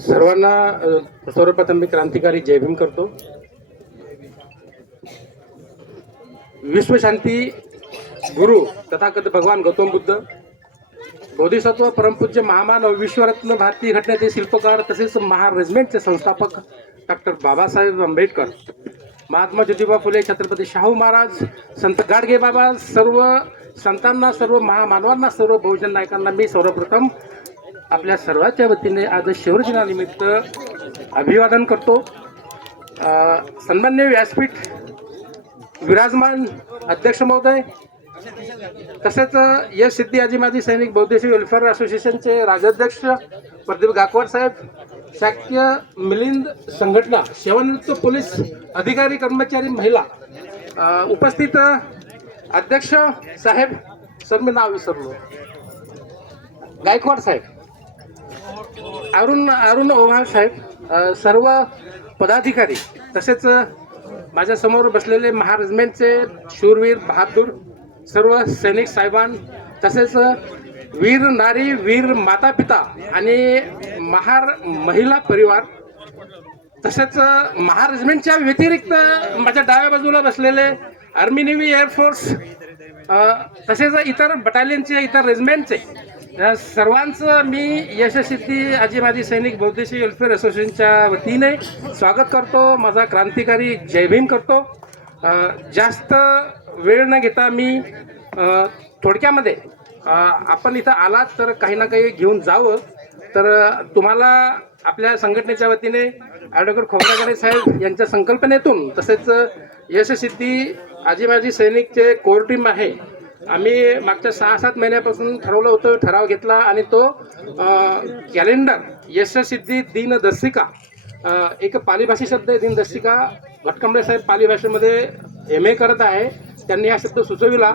सर्वांना सर्वप्रथम मी क्रांतिकारी जय भीम करतो. विश्वशांती गुरु तथागत भगवान गौतम बुद्ध, बोधिसत्व, परमपूज्य महामानव, विश्वरत्न, भारतीय घटनेचे शिल्पकार तसेच महार रेजिमेंटचे संस्थापक डॉक्टर बाबासाहेब आंबेडकर, महात्मा ज्योतिबा फुले, छत्रपती शाहू महाराज, संत गाडगे बाबा, सर्व संतांना, सर्व महामानवांना, सर्व बहुजन नायकांना मी सर्वप्रथम आपल्या सर्वांच्या वतीने आज शिवजयंतीनिमित्त अभिवादन करतो. सन्माननीय व्यासपीठ विराजमान अध्यक्ष महोदय, तसेच यश सिद्धी आजी माजी सैनिक बौद्धिक वेलफेअर असोसिएशनचे राज्याध्यक्ष प्रदीप गायकवाड साहेब, शाक्य मिलिंद संघटना, सेवानिवृत्त पोलीस अधिकारी, कर्मचारी, महिला, उपस्थित अध्यक्ष साहेब, सर मी नाव विसरलो, गायकवाड साहेब, अरुण ओव्हाळ साहेब, सर्व पदाधिकारी, तसेच माझ्यासमोर बसलेले महार रेजिमेंटचे शूरवीर बहादूर सर्व सैनिक साहेबान, तसेच वीर नारी, वीर माता पिता आणि महार महिला परिवार, तसेच महार रेजिमेंटच्या व्यतिरिक्त माझ्या डाव्या बाजूला बसलेले आर्मी नेव्ही एअरफोर्स, तसेच इतर बटालियनचे, इतर रेजिमेंटचे सर्वांचं मी यशस्वी आजी माजी सैनिक बौद्धिक वेलफेअर असोसिएशनच्या वतीने स्वागत करतो. माझा क्रांतिकारी जय भीम करतो. जास्त वेळ न घेता मी थोडक्यामध्ये आपण इथं आलात तर काही ना काही घेऊन जावं, तर तुम्हाला आपल्या संघटनेच्या वतीने ॲडव्होकेट खोब्रागडे साहेब यांच्या संकल्पनेतून, तसेच यशस्वी आजी माजी सैनिकचे कोर टीम आहे, आम्ही मागच्या 6-7 महिन्यापासून ठरवलं होतं, ठराव घेतला आणि तो कॅलेंडर यशस्वी दिनदर्शिका, एक पाली भाषी शब्द आहे दिनदर्शिका, भटकंबळे साहेब पाली भाषेमध्ये MA करत आहे, त्यांनी हा शब्द सुचविला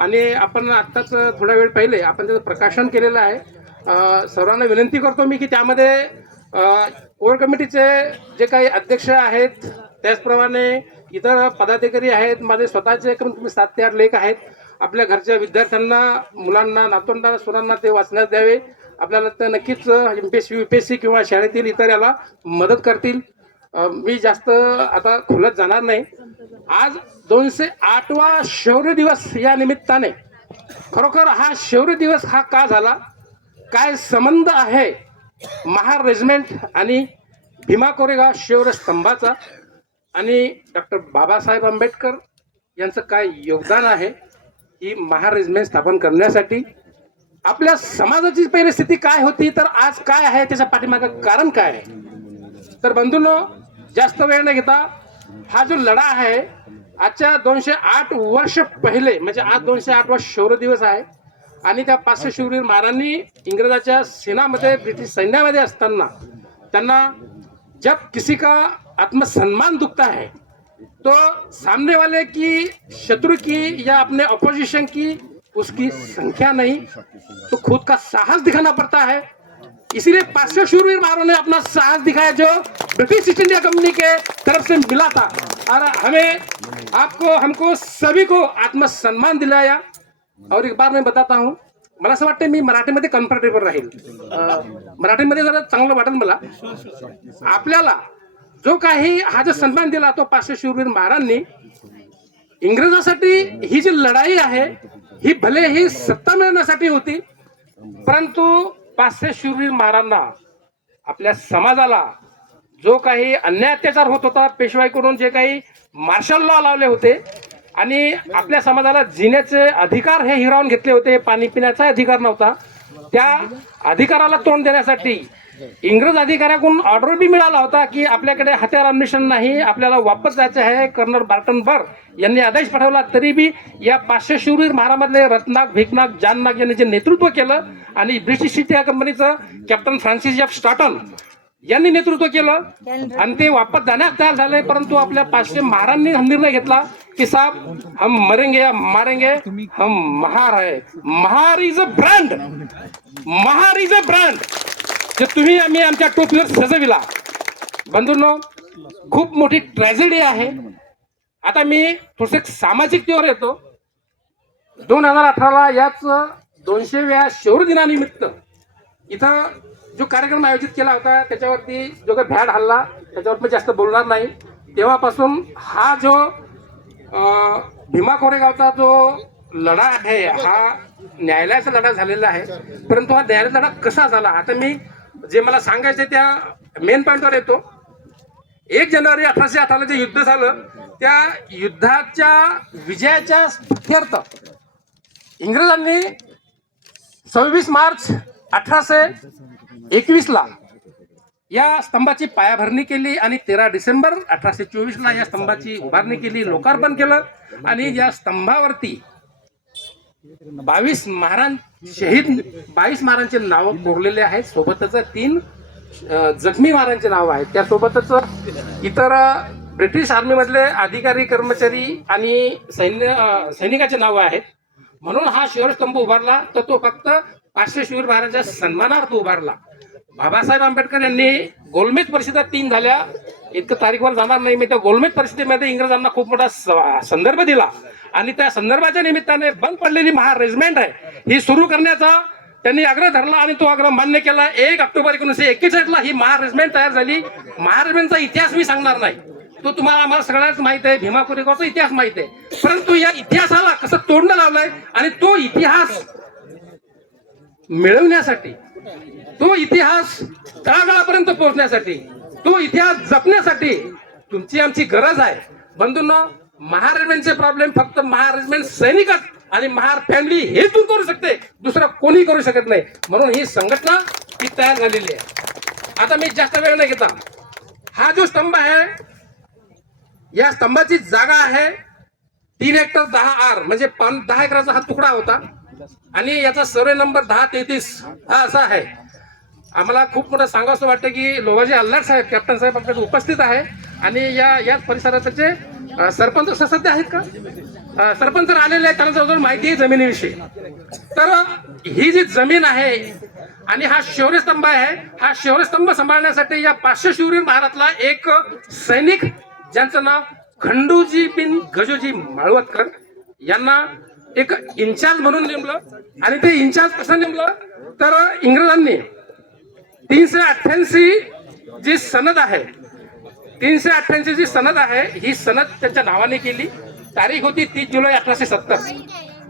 आणि आपण आत्ताच थोडा वेळ पहिले आपण त्याचं प्रकाशन केलेलं आहे. सर्वांना विनंती करतो मी की त्यामध्ये कोर कमिटीचे जे काही अध्यक्ष आहेत, त्याचप्रमाणे इतर पदाधिकारी आहेत, माझे स्वतःचे कमीत कमी 7 ते 8 लेख आहेत. आपल्या घरच्या विद्यार्थ्यांना, मुलांना, नातवंडांना, सुरांना ते वाचण्यास द्यावे. आपल्याला तर नक्कीच MPSC UPSC किंवा शाळेतील इतर याला मदत करतील. मी जास्त आता खोलत जाणार नाही. आज 208वा शौर्य दिवस या निमित्ताने, खरोखर हा शौर्य दिवस हा का झाला, काय संबंध आहे महार रेजिमेंट आणि भीमा कोरेगाव शौर्य स्तंभाचा आणि डॉक्टर बाबासाहेब आंबेडकर यांचं काय योगदान आहे ही महार रेजिमेंट स्थापन करण्यासाठी, आपल्या समाजाची परिस्थिती काय होती तर आज काय आहे, त्याच्या पाठीमागं कारण काय आहे. तर बंधूंनो, जास्त वेळ न घेता हा जो लढा आहे, आजच्या 208 वर्ष पहिले, म्हणजे आज 208वा शौर्य दिवस आहे आणि त्या 500 शूरवीर महारांनी इंग्रजाच्या सेनामध्ये, ब्रिटिश सैन्यामध्ये असताना त्यांना जब किसी का आत्मसम्मान दुखता है तो सामने वाले की, शत्रु की या अपने अपोजिशन की उसकी संख्या नहीं तो खुद का साहस दिखाना पड़ता है. इसीलिए 500 शूरवीर महारों ने अपना साहस दिखाया जो ब्रिटिश ईस्ट इंडिया कंपनी के तरफ से मिला था और हमें, आपको, हमको सभी को आत्मसम्मान दिलाया. और एक बार मैं बताता हूँ, मला असं वाटतं मी मराठीमध्ये कम्फर्टेबल राहील, मराठीमध्ये जरा चांगलं वाटेल मला. आपल्याला जो काही हा जो सन्मान दिला तो 500 शूरवीर महारांनी इंग्रजांसाठी, ही जी लढाई आहे ही भले ही सत्ता मिळवण्यासाठी होती, परंतु 500 शूरवीर महारांना, आपल्या समाजाला जो काही अन्याय अत्याचार होत होता, पेशवाईकडून जे काही मार्शल लॉ लावले होते आणि आपल्या समाजाला जिण्याचे अधिकार हे हिरावून घेतले होते, पाणी पिण्याचा अधिकार नव्हता, त्या अधिकाराला तोंड देण्यासाठी इंग्रज अधिकाऱ्याकडून ऑर्डर बी मिळाला होता की आपल्याकडे हत्यार अम्युनिशन नाही, आपल्याला वापस जायचं आहे. कर्नल बार्टन बर यांनी आदेश पाठवला, तरी बी या 500 शूरवीर महारामधले रत्नाक, भिकनाक, जाननाक यांनी जे नेतृत्व केलं आणि ब्रिटिश ईस्ट इंडिया कंपनीचं कॅप्टन फ्रान्सिस एफ स्टॉटन यांनी नेतृत्व केलं आणि ते वापस जाण्यास तयार झाले. परंतु आपल्या 500 महारांनी निर्णय घेतला की साहब हम मरेंगे या मारेंगे, हम महार आहे. Mahar is a brand, Mahar is a brand जे तुम्ही आम्ही आमच्या टोपीवर सजविला. बंधूंनो, खूप मोठी ट्रॅजेडी आहे. आता मी थोडसे सामाजिकतेवर येतो. 2018ला याच 200व्या शौर्य दिनानिमित्त इथं जो कार्यक्रम आयोजित केला होता त्याच्यावरती जो काही भ्याड हल्ला त्याच्यावर मी जास्त बोलणार नाही. तेव्हापासून हा जो भीमा कोरेगावचा जो लढा आहे हा न्यायालयाचा लढा झालेला आहे. परंतु हा न्यायालयाचा लढा कसा झाला आता मी जे मला सांगायचं त्या मेन पॉईंटवर येतो. 1 जानेवारी 1818 जे युद्ध झालं त्या युद्धाच्या विजयाच्या स्मृत्यर्थ इंग्रजांनी 26 मार्च 1821ला या स्तंभाची पायाभरणी केली आणि 13 डिसेंबर 1824ला या स्तंभाची उभारणी केली, लोकार्पण केलं. आणि या स्तंभावरती 22 महारांचे नाव कोरलेले आहेत. सोबतच 3 जखमी महारांचे नाव आहेत. त्यासोबतच इतर ब्रिटिश आर्मी मधले अधिकारी कर्मचारी आणि सैनिकाचे नाव आहेत. म्हणून हा शिवस्तंभ उभारला तर तो फक्त 500 शूर महाराजांच्या सन्मानार्थ उभारला. बाबासाहेब आंबेडकर यांनी गोलमेज परिषदा 3 झाल्या, इतकं तारीखवर जाणार नाही मी. त्या गोलमेज परिषदेमध्ये इंग्रजांना खूप मोठा संदर्भ दिला आणि त्या संदर्भाच्या निमित्ताने बंद पडलेली महार रेजिमेंट आहे ही सुरू करण्याचा त्यांनी आग्रह धरला आणि तो आग्रह मान्य केला. 1 ऑक्टोबर 1941ला ही महार रेजिमेंट तयार झाली. महार रेजिमेंटचा इतिहास मी सांगणार नाही, तो तुम्हाला आम्हाला सगळ्याच माहित आहे. भीमा कोरेगावचा इतिहास माहित आहे. परंतु या इतिहासाला कसं तोडणं लावलंय आणि तो इतिहास मिळवण्यासाठी, तो इतिहास तळागाळापर्यंत पोहोचण्यासाठी, तो इतिहास जपण्यासाठी तुमची आमची गरज आहे. बंधूंनो, महार रेजिमेंटचे प्रॉब्लेम फक्त महार रेजिमेंट सैनिकच आणि महार फॅमिली हे दूर करू शकते, दुसरं कोणी करू शकत नाही. म्हणून ही संघटना ही तयार झालेली आहे. आता मी जास्त वेळ नाही घेता. हा जो स्तंभ आहे या स्तंभाची जागा आहे 3 हेक्टर 10 आर म्हणजे 10 एकराचा हा तुकडा होता आणि याचा सर्वे नंबर 1033 हा असा आहे. आम्हाला खूप मोठं सांगावंसं वाटतं की लोहाजी अल्लाट साहेब कॅप्टन साहेब आपल्याकडे उपस्थित आहे आणि याच परिसराचे सरपंच सध्या आहेत का? सरपंच आलेले आहेत, त्यांना जवळजवळ माहिती आहे जमिनीविषयी. तर ही जी जमीन आहे आणि हा शौर्यस्तंभ आहे, हा शौर्यस्तंभ सांभाळण्यासाठी या 500 शूरवीर महारातला एक सैनिक ज्यांचं नाव खंडूजी बिन गजोजी माळवतकर यांना एक इन्चार्ज म्हणून नेमलं. आणि ते इन्चार्ज कसं नेमलं तर इंग्रजांनी 388 जी सनद आहे, 388 जी सनद आहे ही सनद त्यांच्या नावाने केली. तारीख होती 30 जुलै 1870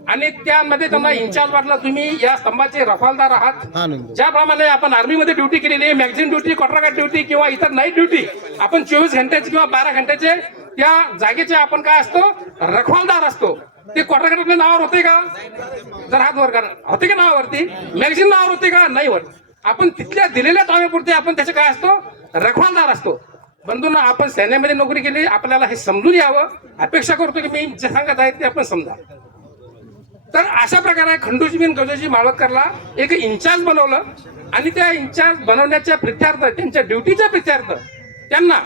आणि त्यामध्ये त्यांना इन्चार्ज वाटला. तुम्ही या स्तंभाचे रफालदार आहात. ज्याप्रमाणे आपण आर्मीमध्ये ड्युटी केलेली आहे, मॅगझिन ड्युटी, कॉन्ट्रॅक्ट ड्युटी किंवा इतर नाईट ड्युटी, आपण 24 घंट्याचे किंवा 12 घंट्याचे त्या जागेचे आपण काय असतो रखवालदार असतो. ते कॉन्ट्रॅक्टरच्या नावावर होते का? जर हात वर करा, होते का नावावरती? मॅगझिन नावावर होते का? नाही होत. आपण तिथल्या दिलेल्या ताब्यापुरते आपण त्याचे काय असतो रखवालदार असतो. बंधूंना, आपण सैन्यामध्ये नोकरी केली, आपल्याला हे समजून यावं. अपेक्षा करतो की मी जे सांगत आहे ते आपण समजा. तर अशा प्रकारे खंडूजी बिन गजोजी माळवतकरला एक इन्चार्ज बनवलं आणि त्या इन्चार्ज बनवण्याच्या प्रित्यार्थ, त्यांच्या ड्युटीच्या प्रित्यार्थ त्यांना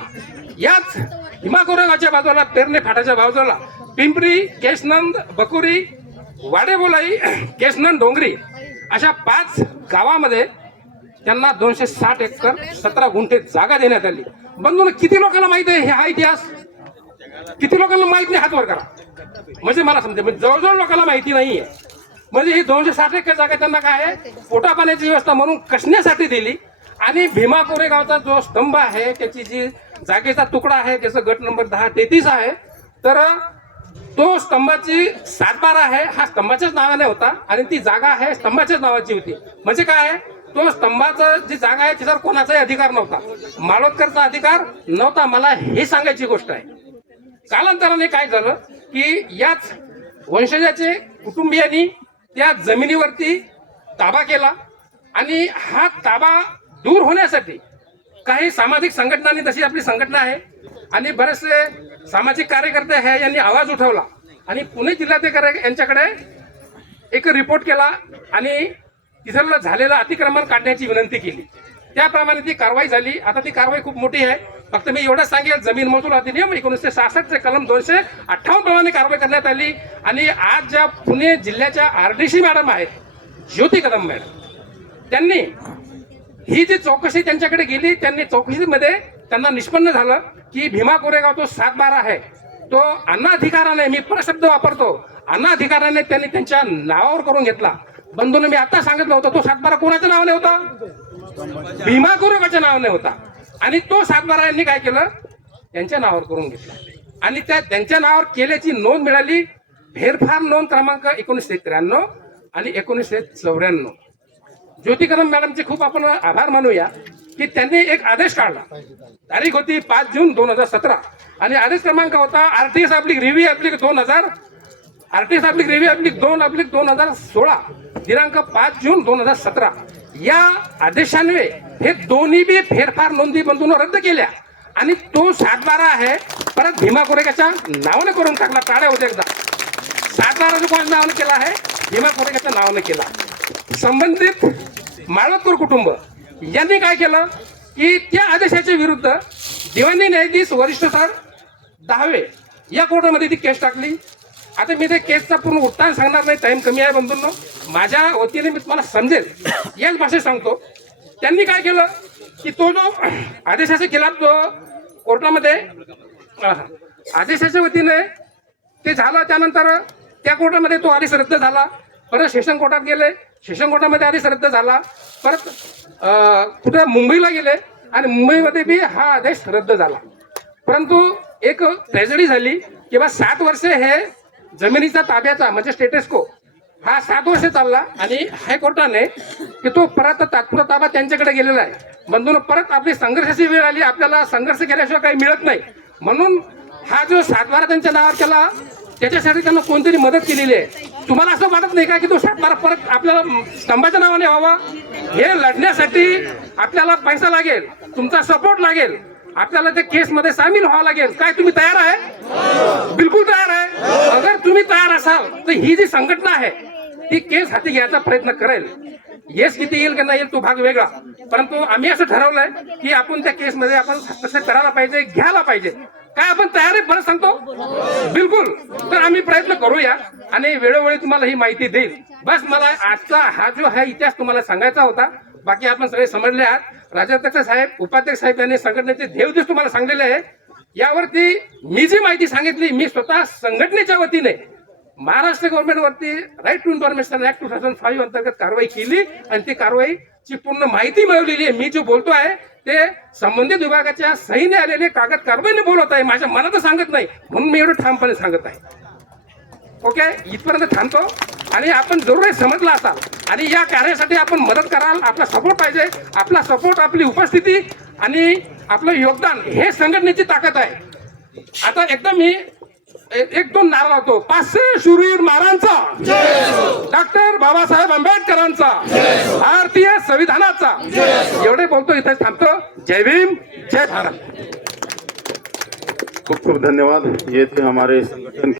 याच भीमा कोरेगावच्या बाजूला, पेरणे फाटाच्या बाजूला पिंपरी, केशनंद, बकुरी, वाडेबोलाई, केशनंद, डोंगरी अशा 5 गावामध्ये त्यांना 260 एकर 17 गुंठे जागा देण्यात आली. बंधूंनो, किती लोकांना माहिती आहे हा इतिहास? किती लोकांना माहित नाही? हात वर करा. म्हणजे मला समजेल. म्हणजे जवळजवळ लोकांना माहिती नाहीये. म्हणजे ही 260 एकर जागा त्यांना काय आहे पोटा पाण्याची व्यवस्था म्हणून कसण्यासाठी दिली. आणि भीमा कोरेगावचा जो स्तंभ आहे त्याची जी जागेचा तुकडा आहे त्याचा गट नंबर 1033 आहे. तर तो स्तंभाची 7/12 आहे, हा स्तंभाच्याच नावाने होता आणि ती जागा आहे स्तंभाच्याच नावाची होती. म्हणजे काय, तो स्तंभाचा जी जागा आहे त्याच्यावर कोणाचाही अधिकार नव्हता, माळवतकरचा अधिकार नव्हता. मला हे सांगायची गोष्ट आहे. कालांतराने काय झालं की याच वंशजाचे कुटुंबियांनी त्या जमिनीवरती ताबा केला आणि हा ताबा दूर होण्यासाठी काही सामाजिक संघटनांनी, तशी आपली संघटना आहे आणि बरेचसे सामाजिक कार्यकर्ते आहे, यांनी आवाज उठवला आणि पुणे जिल्हाधिकारी यांच्याकडे एक रिपोर्ट केला आणि तिथलं झालेलं अतिक्रमण काढण्याची विनंती केली. त्याप्रमाणे ती कारवाई झाली. आता ती कारवाई खूप मोठी आहे. फक्त मी एवढंच सांगेल, जमीन महसूल अधिनियम 1966 कलम 258 प्रमाणे कारवाई करण्यात आली. आणि आज ज्या पुणे जिल्ह्याच्या RDC मॅडम आहेत, ज्योती कदम मॅडम, त्यांनी ही जी चौकशी त्यांच्याकडे गेली, त्यांनी चौकशीमध्ये त्यांना निष्पन्न झालं की भीमा कोरेगाव तो 7/12 आहे, तो अनाधिकाराने, मी परशब्द वापरतो, अनाधिकाराने त्यांनी त्यांच्या नावावर करून घेतला. बंधूने मी आता सांगितलं होतं, तो सातबारा कोणाच्या नावाने होता? भीमा कोरेगावच्या नावाने होता. आणि तो सातबारा यांनी काय केलं, त्यांच्या नावावर करून घेतला. आणि त्यांच्या नावावर केल्याची नोंद मिळाली, फेरफार नोंद क्रमांक 1993 आणि 1994. ज्योती कदम मॅडमचे खूप आपण आभार मानूया की त्यांनी एक आदेश काढला. तारीख होती 5 जून 2017 आणि आदेश क्रमांक होता आरटीएस / रिव्ह्यू / 2000, आरटीएस / रिव्ह्यू / 2/2016, दिनांक 5 जून 2017. या आदेशान्वये हे दोन्ही बी फेरफार नोंदी बंधून रद्द केल्या आणि तो सातबारा आहे परत भीमा कोरेगावच्या नावाने करून टाकला. टाळ्या होते एकदा. सातबारा जो कोणाच्या नावाने केला आहे? भीमा कोरेगावच्या नावाने केला. संबंधित माळवकर कुटुंब यांनी काय केलं की त्या आदेशाच्या विरुद्ध दिवाणी न्यायाधीश वरिष्ठ सर दहावे या कोर्टामध्ये ती केस टाकली. आता मी ते केसचा पूर्ण उत्तर सांगणार नाही, टाइम कमी आहे बंधूंनो. माझ्या वतीने मी तुम्हाला समजेल याच भाषेत सांगतो. त्यांनी काय केलं की तो जो आदेशाचा खिलाफ जो कोर्टामध्ये आदेशाच्या वतीने ते झालं, त्यानंतर त्या कोर्टामध्ये तो आदेश रद्द झाला. परत सेशन कोर्टात गेले, सेशन कोर्टामध्ये आदेश रद्द झाला. परत कुठे मुंबईला गेले आणि मुंबईमध्ये बी हा आदेश रद्द झाला. परंतु एक ट्रेजेडी झाली की 7 वर्षे हे जमिनीचा ताब्याचा म्हणजे स्टेटस को हा 7 वर्षे चालला आणि हायकोर्टाने की तो परत तात्पुरता ताबा त्यांच्याकडे गेलेला आहे. बंधून परत आपली संघर्षाची वेळ आली, आपल्याला संघर्ष केल्याशिवाय काही मिळत नाही. म्हणून हा जो सातबारा त्यांच्या नावावर केला त्याच्यासाठी त्यांना कोणतरी मदत केलेली आहे. तुम्हाला असं वाटत नाही का की तो सातबारा परत आपल्याला स्तंभाच्या नावाने व्हावा? हे लढण्यासाठी आपल्याला पैसा लागेल, तुमचा सपोर्ट लागेल, आपल्याला त्या केसमध्ये सामील व्हावं लागेल. काय तुम्ही तयार आहे? बिलकुल तयार आहे. अगर तुम्ही तयार असाल तर ही जी संघटना आहे ती केस हाती घ्यायचा प्रयत्न करेल. येस किती येईल की नाही येईल तो भाग वेगळा, परंतु आम्ही असं ठरवलंय की आपण त्या केसमध्ये आपण हस्तक्षेप करायला पाहिजे, घ्यायला पाहिजे. काय आपण तयार आहे? परत सांगतो बिलकुल. तर आम्ही प्रयत्न करूया आणि वेळोवेळी तुम्हाला ही माहिती देईल. बस मला आजचा हा जो आहे इतिहास तुम्हाला सांगायचा होता. बाकी आपण सगळे समजले आहात. राज्याध्यक्ष साहेब, उपाध्यक्ष साहेब यांनी संघटनेचे देवदिवस तुम्हाला सांगलेले आहे. यावरती मी जी माहिती सांगितली, मी स्वतः संघटनेच्या वतीने महाराष्ट्र गव्हर्नमेंटवरती राईट टू इन्फॉर्मेशन ऍक्ट 2005 अंतर्गत कारवाई केली आणि ती कारवाईची पूर्ण माहिती मिळवलेली आहे. मी जो बोलतो आहे ते संबंधित विभागाच्या सहीने आलेले कागद कारवाईने बोलत आहे, माझ्या मनात सांगत नाही, म्हणून मी एवढं ठामपणे सांगत आहे. ओके, इथपर्यंत थांबतो. आणि आपण जरूर समजला असाल आणि या कार्यासाठी आपण मदत कराल, आपला सपोर्ट पाहिजे. आपला सपोर्ट, आपली उपस्थिती आणि आपलं योगदान हे संघटनेची ताकद आहे. आता एकदम मी 1-2 नारा लावतो. 500 शूरवीर महाराजांचा, डॉक्टर बाबासाहेब आंबेडकरांचा, भारतीय संविधानाचा, एवढे बोलतो, इथे थांबतो. जय भीम, जय भारत. खूब खूब धन्यवाद. ये थे हमारे संगठन